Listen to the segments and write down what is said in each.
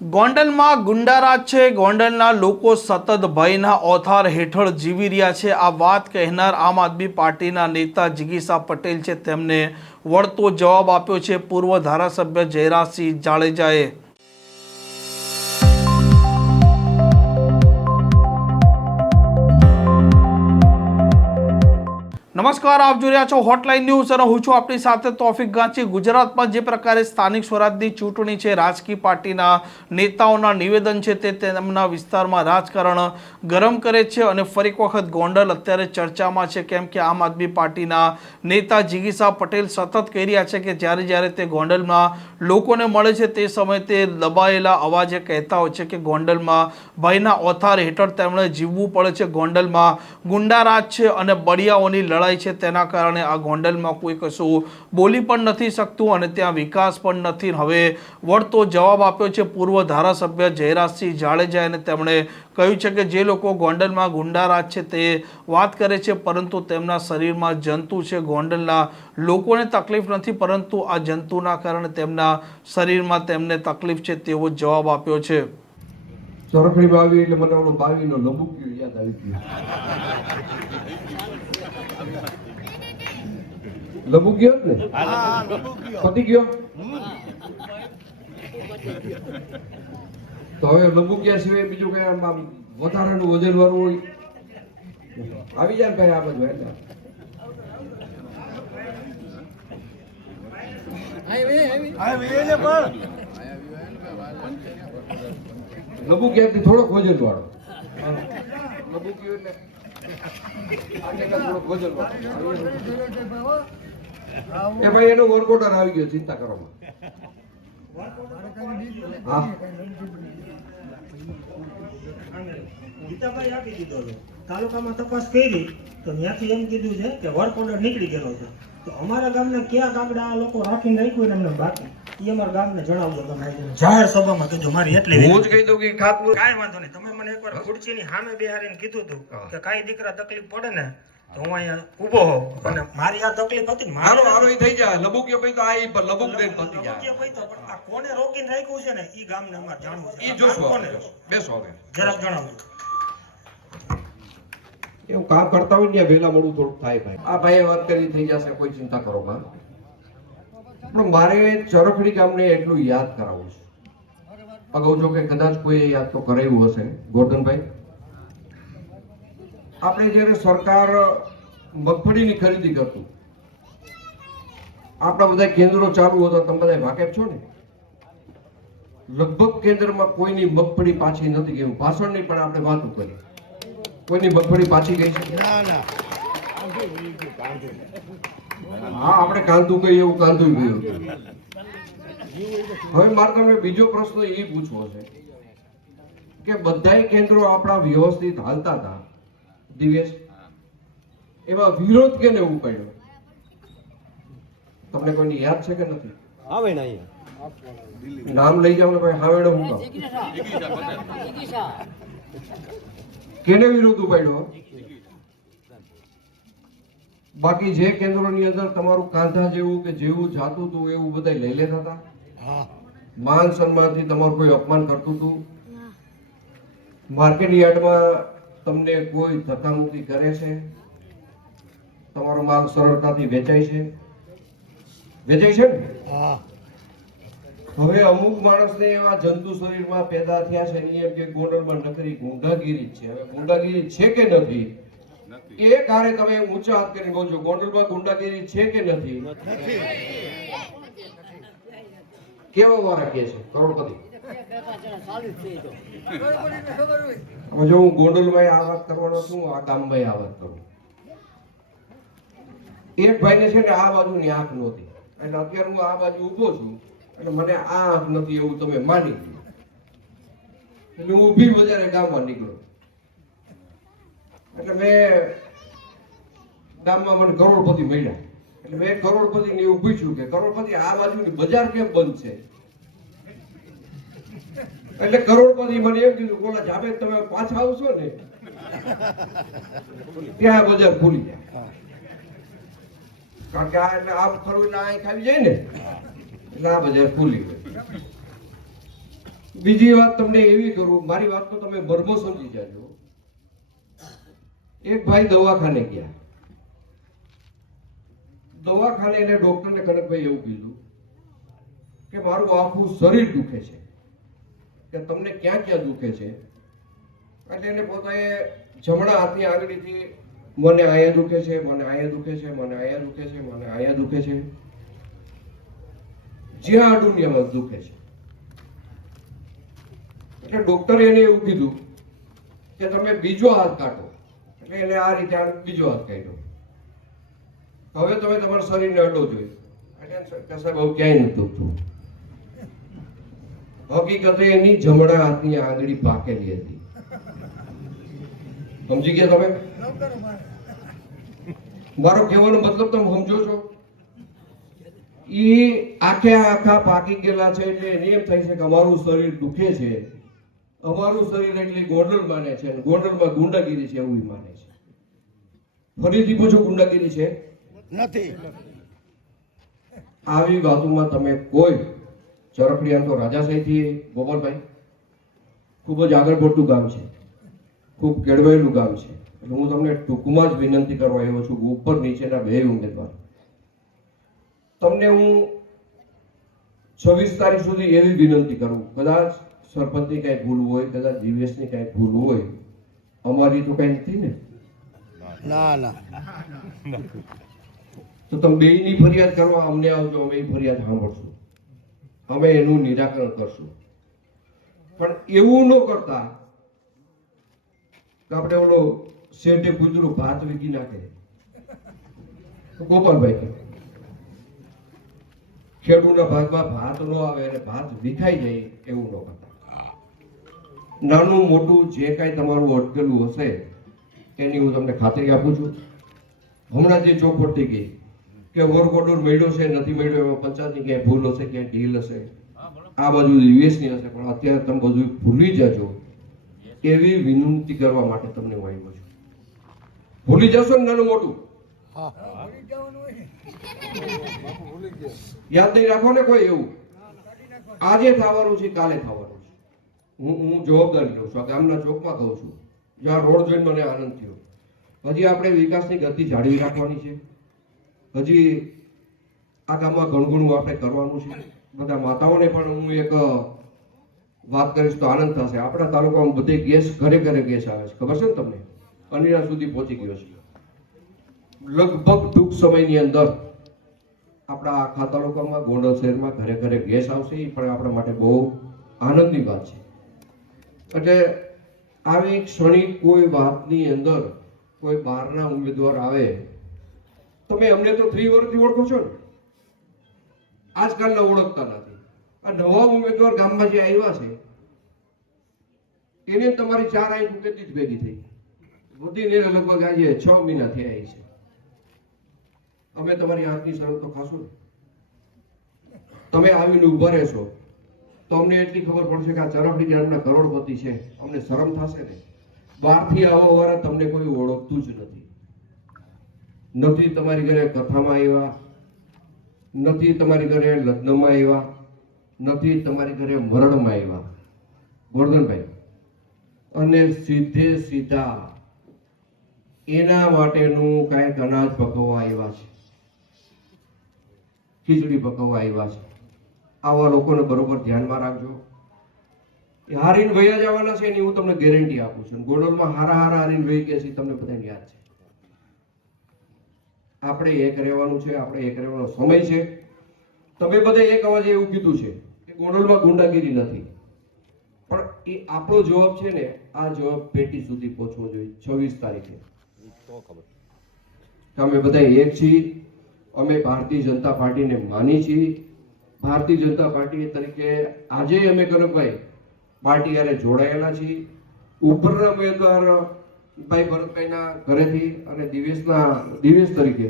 ગોંડલમાં ગુંડારાજ છે. ગોંડલના લોકો સતત ભયના ઓથાર હેઠળ જીવી રહ્યા છે. આ વાત કહેનાર આમ આદમી પાર્ટીના નેતા જિગીશા પટેલ છે. તેમને વળતો જવાબ આપ્યો છે પૂર્વ ધારાસભ્ય જયરાજસિંહ જાડેજાએ. નમસ્કાર, આપ જોઈ રહ્યા છો હોટલાઇન ન્યૂઝ અને હું છું આપની સાથે તોફિક ગાંચી. ગુજરાતમાં જે પ્રકારે સ્થાનિક સ્વરાજની ચૂંટણી છે, રાજકીય પાર્ટીના નેતાઓના નિવેદન છે તે તેમના વિસ્તારમાં રાજકારણ ગરમ કરે છે અને ફરી એક વખત ગોંડલ અત્યારે ચર્ચામાં છે. કેમ કે આમ આદમી પાર્ટીના નેતા જિગીશા પટેલ સતત કહી રહ્યા છે કે જ્યારે તે ગોંડલમાં લોકોને મળે છે તે સમયે તે દબાયેલા અવાજે કહેતા હોય છે કે ગોંડલમાં ભયના ઓથાર હેઠળ તેમણે જીવવું પડે છે. ગોંડલમાં ગુંડારાજ છે અને બળિયાઓની લડાઈ છે. તેના કારણે આ ગોંડલમાં કોઈ કશું બોલી પણ નથી શકતું અને ત્યાં વિકાસ પણ નથી. હવે વળતો જવાબ આપ્યો છે પૂર્વ ધારાસભ્ય જયરાજસિંહ જાડેજાએ અને તેમણે કહ્યું છે કે જે લોકો ગોંડલમાં ગુંડારાજ છે તે વાત કરે છે પરંતુ તેમના શરીરમાં જંતુ છે. ગોંડલના લોકોને તકલીફ નથી પરંતુ આ જંતુના કારણે તેમના શરીરમાં તેમને તકલીફ છે તેવો જવાબ આપ્યો છે. ચોરખડી બાવી એટલે મને ઓલો બાવીનો લંબુક્યો યાદ આવી ગયો. લંબુક્યો જ ને? પતી ગયો. તો હવે લંબુક્યા સિવાય બીજું કઈ આમ વધારાનું વજન વાળું હોય આવી જાય ભાઈ આ બધું એટલે લંબુક્યાથી થોડોક વજન વાળો લંબુક્યો એટલે થોડોક વજન વાળો એ ભાઈ એનો વર્કઆઉટર આવી ગયો, ચિંતા કરો. હા ગીતાભાઈ આપી દીધો છે. તાલુકામાં તપાસ કરી તો ત્યાંથી એમ કીધું છે કે વર્ક ઓર્ડર નીકળી ગયેલો છે. તો અમારા ગામના કયા ગામડા આ લોકો રાખીને રાખ્યું એમને બાકી એ અમારા ગામને જણાવજો. તમે જાહેર સભામાં કીધું મારી એટલી હું જ કહી દઉં કે ખાતમું કાંઈ વાંધો નહીં. તમે મને એકવાર ખુરશીની સામે બેહારીને કીધું હતું કે કાંઈ દીકરા તકલીફ પડે ને તો હું અહીંયા ઊભો હોઉં અને મારી આ તકલીફ હતી ને હાલો હાલો ઈ થઈ જાય. લબુક્યો પછી તો આ ઈ લબુક દઈને પતી જાય. આ કોને રોકીને રાખ્યું છે ને ઈ ગામને અમારે જાણવું છે. ઈ જોશો બેસો હવે જરાક જણાવજો. એવું કામ કરતા હોય ને વહેલા મોડું થોડુંક થાય ભાઈ. આ ભાઈએ વાત કરી થઈ જશે, કોઈ ચિંતા કરો માં. પણ મારે ચરખડી ગામને એટલું યાદ કરાવવું છે. અગાઉ જો કે કદાચ કોઈ યાદ તો કરાવ્યું હશે. ગોરધનભાઈ, આપણે જ્યારે સરકાર મગફળીની ખરીદી કરતું, આપણા બધા કેન્દ્રો ચાલુ હતા, તમે બધા વાકેફ છો ને? લગભગ કેન્દ્રમાં કોઈની મગફળી પાછી નથી ગઈ. ભાષણની પણ આપણે વાતો કરી, કોઈની મગફળી પાછી ગઈ છે? હા, આપણે કાંધું કહીએ એવું કાંધું ગયું. હવે મારે તમને બીજો પ્રશ્ન એ પૂછવો છે કે બધાય કેન્દ્રો આપણા વ્યવસ્થિત હાલતા હતા દિવેશ, એમાં વિરોધ કેને ઉપાડ્યો? તમને કોઈની યાદ છે કે નથી? આવે ને નામ લઈ જાવ ને ભાઈ. હાવેડો હું કહું કેને વિરોધ ઉપાડ્યો? બાકી જે કેન્દ્રોની અંદર તમારું કાંધા જેવું કે જેવું જાતું હતું એવું બધા લઈ લેતા હતા. માન સન્માનથી તમારું કોઈ અપમાન કરતું હતું. માર્કેટ યાર્ડમાં તમને કોઈ ધક્કામુક્કી કરે છે? તમારો માલ સરળતાથી વેચાય છે? વેચાય છે ને? હવે અમુક માણસને એવા જંતુ શરીરમાં પેદા થયા છે ને એમ કે ગોંડલમાં નકરી ગુંડાગીરી છે. હવે ગુંડાગીરી છે કે નથી એ કારે તમે ઊંચા હાથ કરીને બોલજો. ગોંડલમાં ગુંડાગીરી છે કે નથી? કેવા વાળા કે છે કરોડપતિ? જો હું ગોંડલમાં આ વાત કરવાનો છું, આ ગામમાં આ વાત કરું. એક ભાઈને છે ને આ બાજુની આંખ નહોતી, એટલે અત્યારે હું આ બાજુ ઊભો છું એટલે મને આ આંખ નથી એવું તમે માની લો. એટલે હું ઊભી બજારે ગામમાં નીકળ્યો. એટલે મેં ગામમાં મને કરોડપતિ મળ્યા. એટલે મેં કરોડપતિ ને એવું પૂછ્યું કે કરોડપતિ આ બાજુની બજાર કેમ બંધ છે? એટલે કરોડપતિ મને એમ કીધું, બોલા જાવે તમે પાછા આવશો ને ત્યાં બજાર ખુલી જાય. કારણ કે આ એટલે આમ ફરવું એટલે આ ખાવી જાય ને એટલે આ બજાર ખુલી હોય. બીજી વાત તમને એવી કરું, મારી વાત તો તમે મર્મ સમજી જાજો. એક ભાઈ દવાખાને ગયા. દવાખાને એને ડોક્ટરને કનકભાઈ એવું કીધું કે મારું આખું શરીર દુખે છે, કે તમને ક્યાં ક્યાં દુખે છે? એટલે એને પોતાએ જમણા હાથની આંગળીથી મને અહીંયા દુખે છે, મને અહીંયા દુખે છે, મને અહીંયા દુખે છે, મને અહીંયા દુખે છે, જ્યાં આ દુનિયામાં દુખે છે. એટલે ડોક્ટરે એને એવું કીધું કે તમે બીજો હાથ કાઢો. એટલે એને આ રીતે બીજો હાથ કાઢ્યો. હવે તમે તમારા શરીરને અડો જોઈએ. એટલે કે સાહેબ હવે ક્યાંય નથી દુખતું. હકીકતે એની જમણા હાથની આંગળી પાકેલી હતી. સમજી ગયા તમે? મારો કહેવાનો મતલબ તમે સમજો છો? ઈ આખે આખા પાકી ગયેલા છે એટલે એને એમ થાય છે કે અમારું શરીર દુખે છે, અમારું શરીર એટલે ગોંડલ માને છે, અને ગોંડલમાં ગુંડાગીરી છે એવું માને છે. ફરીથી પૂછો, ગુંડાગીરી છે? નથી. આવી વાતોમાં તમે કોઈ ચરખડીયા તો રાજાશાહીથી ગોપાલભાઈ ખૂબ જ આગળ પડતું ગામ છે, ખૂબ કેળવાયેલું ગામ છે. એટલે હું તમને ટૂંકમાં જ વિનંતી કરવા આવ્યો છું, ઉપર નીચેના બે ઉમેદવાર. તમને હું 26 તારીખ સુધી એવી વિનંતી કરું, કદાચ સરપંચની કઈ ભૂલ હોય, કદાચ દિવેશની કઈ ભૂલ હોય, અમારી તો કઈ નથી ને? ના ના. તો તમે બેયની ફરિયાદ કરવા અમને આવજો, અમે એ ફરિયાદ સાંભળશું, અમે એનું નિરાકરણ કરશું. પણ એવું ન કરતા કે આપણે ઓલો શેઠે કૂતરું ભાત વીકી નાખે. ગોપાલભાઈ, ખેડૂતના ભાગમાં ભાત ન આવે અને ભાત વિખાઈ જાય એવું ન કરતા. નાનું મોટું જે કાંઈ તમારું અટકેલું હશે એની હું તમને ખાતરી આપું છું. હમણાં જે ચોખવટ થઈ ગઈ કે વર્ક ઓર્ડર મળ્યો છે નથી મળ્યો, એમાં પંચાયતની ક્યાંય ભૂલ હશે, ક્યાંય ઢીલ હશે, આ બાજુ યુએસની હશે, પણ અત્યારે તમે બધું ભૂલી જજો એવી વિનંતી કરવા માટે તમને હું આવ્યો છું. ભૂલી જશો ને નાનું મોટું? યાદ નહીં રાખો ને કોઈ એવું. આજે થવાનું છે, કાલે થવાનું છે. હું જવાબદારી લઉં છું, આ ગામના ચોકમાં કહું છું. જ્યાં રોડ જોઈને મને આનંદ થયો. હજી આપણે વિકાસની ગતિ જાળવી રાખવાની છે. હજી આ ગામમાં ઘણું ઘણું આપણે કરવાનું છે. બધા માતાઓને પણ હું એક વાત કરીશ તો આનંદ થશે. આપણા તાલુકામાં બધે ગેસ ઘરે ઘરે ગેસ આવે છે, ખબર છે ને તમને? અનિરા સુધી પહોંચી ગયો છે. લગભગ ટૂંક સમયની અંદર આપણા આખા તાલુકામાં, ગોંડલ શહેરમાં ઘરે ઘરે ગેસ આવશે. એ પણ આપણા માટે બહુ આનંદની વાત છે. એટલે આવી ક્ષણિક કોઈ વાતની અંદર કોઈ બહારના ઉમેદવાર આવે, તમે અમને તો 3 વર્ષથી ઓળખો છો ને, આજકાલના ઓળખતા નથી. આ નવા ઉમેદવાર ગામમાં જે આવ્યા છે એને તમારી 4 આંખ ઉકેતી જ ભેગી થઈ. બધીને લગભગ આજે 6 મહિના થયા છે. અમે તમારી હાથની શરમ તો ખાશું ને. તમે આવીને ઉભા રહેશો તો અમને એટલી ખબર પડશે કે આ ચરખડી ગામના કરોડપતિ છે. અમને શરમ થશે ને. બહારથી આવવા વાળા તમને કોઈ ઓળખતું જ નથી. નથી તમારી ઘરે કથામાં આવ્યા, નથી તમારી ઘરે લગ્નમાં આવ્યા, નથી તમારી ઘરે મરણમાં આવ્યા, ગોરધનભાઈ. અને સીધે સીધા એના માટેનું કાંઈક અનાજ પકવવા આવ્યા છે, ખીચડી પકવવા આવ્યા છે. આવા લોકોને બરોબર ધ્યાનમાં રાખજો. એ હારીને વયા જવાના છે એની હું તમને ગેરંટી આપું છું. ગોંડલમાં હારા હારીને વહી ગયા છે, તમને બધાને યાદ છે. આપણે એક રહેવાનું છે, આપણે એક રહેવાનો સમય છે. તમે બધા એક અવાજે એવું કીધું છે કે ગોંડલમાં ગુંડાગીરી નથી, પણ એ આપણો જવાબ છે ને, આ જવાબ પેટી સુધી પહોંચવો જોઈએ 26 તારીખે. અમે બધા એક છીએ. અમે ભારતીય જનતા પાર્ટીને માની છીએ. ભારતીય જનતા પાર્ટી તરીકે આજે અમે કનકભાઈ પાર્ટી યારે જોડાયેલા છીએ. ઉપરના ઉમેદવાર ભાઈ ભરતભાઈના ઘરેથી અને દિવેશ તરીકે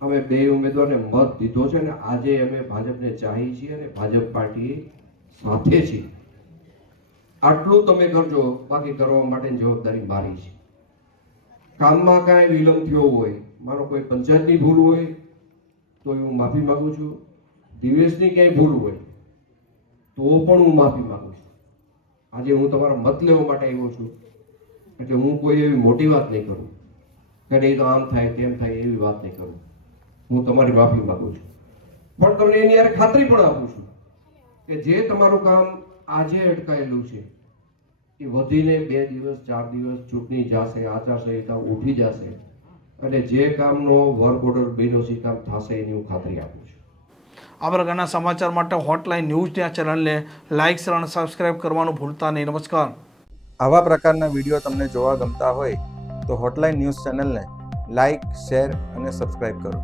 અમે 2 ઉમેદવારને મત દીધો છે અને આજે અમે ભાજપને ચાહીએ છીએ અને ભાજપ પાર્ટી સાથે છીએ. આટલું તમે કરજો, બાકી કરવા માટેની જવાબદારી મારી છે. કામમાં કાંઈ વિલંબ થયો હોય, મારો કોઈ પંચાયતની ભૂલ હોય તો હું માફી માંગુ છું. દિવેશની ક્યાંય ભૂલ હોય તો પણ હું માફી માંગુ છું. આજે હું તમારો મત લેવા માટે આવ્યો છું, એટલે હું કોઈ એવી મોટી વાત નહીં કરું કે નહીં તો આમ થાય તેમ થાય એવી વાત નહીં કરું. હું તમારી માફી માંગુ છું, પણ તમને એની યાર ખાતરી પણ આપું છું કે જે તમારું કામ આજે અટકાયેલું છે એ વધીને 2 દિવસ 4 દિવસ ચૂંટણી જશે, આચારસંહિતા ઉઠી જશે, અને જે કામનો વર્ક ઓર્ડર બન્યો છે એ કામ થશે એની હું ખાતરી આપું છું. આ પ્રકારના સમાચાર માટે હોટલાઇન ન્યૂઝની આ ચેનલને લાઇક શેર અને સબસ્ક્રાઇબ કરવાનું ભૂલતા નહીં. નમસ્કાર. આવા પ્રકારના વિડીયો તમને જોવા ગમતા હોય તો હોટલાઇન ન્યૂઝ ચેનલને લાઇક, શેર અને સબસ્ક્રાઇબ કરો.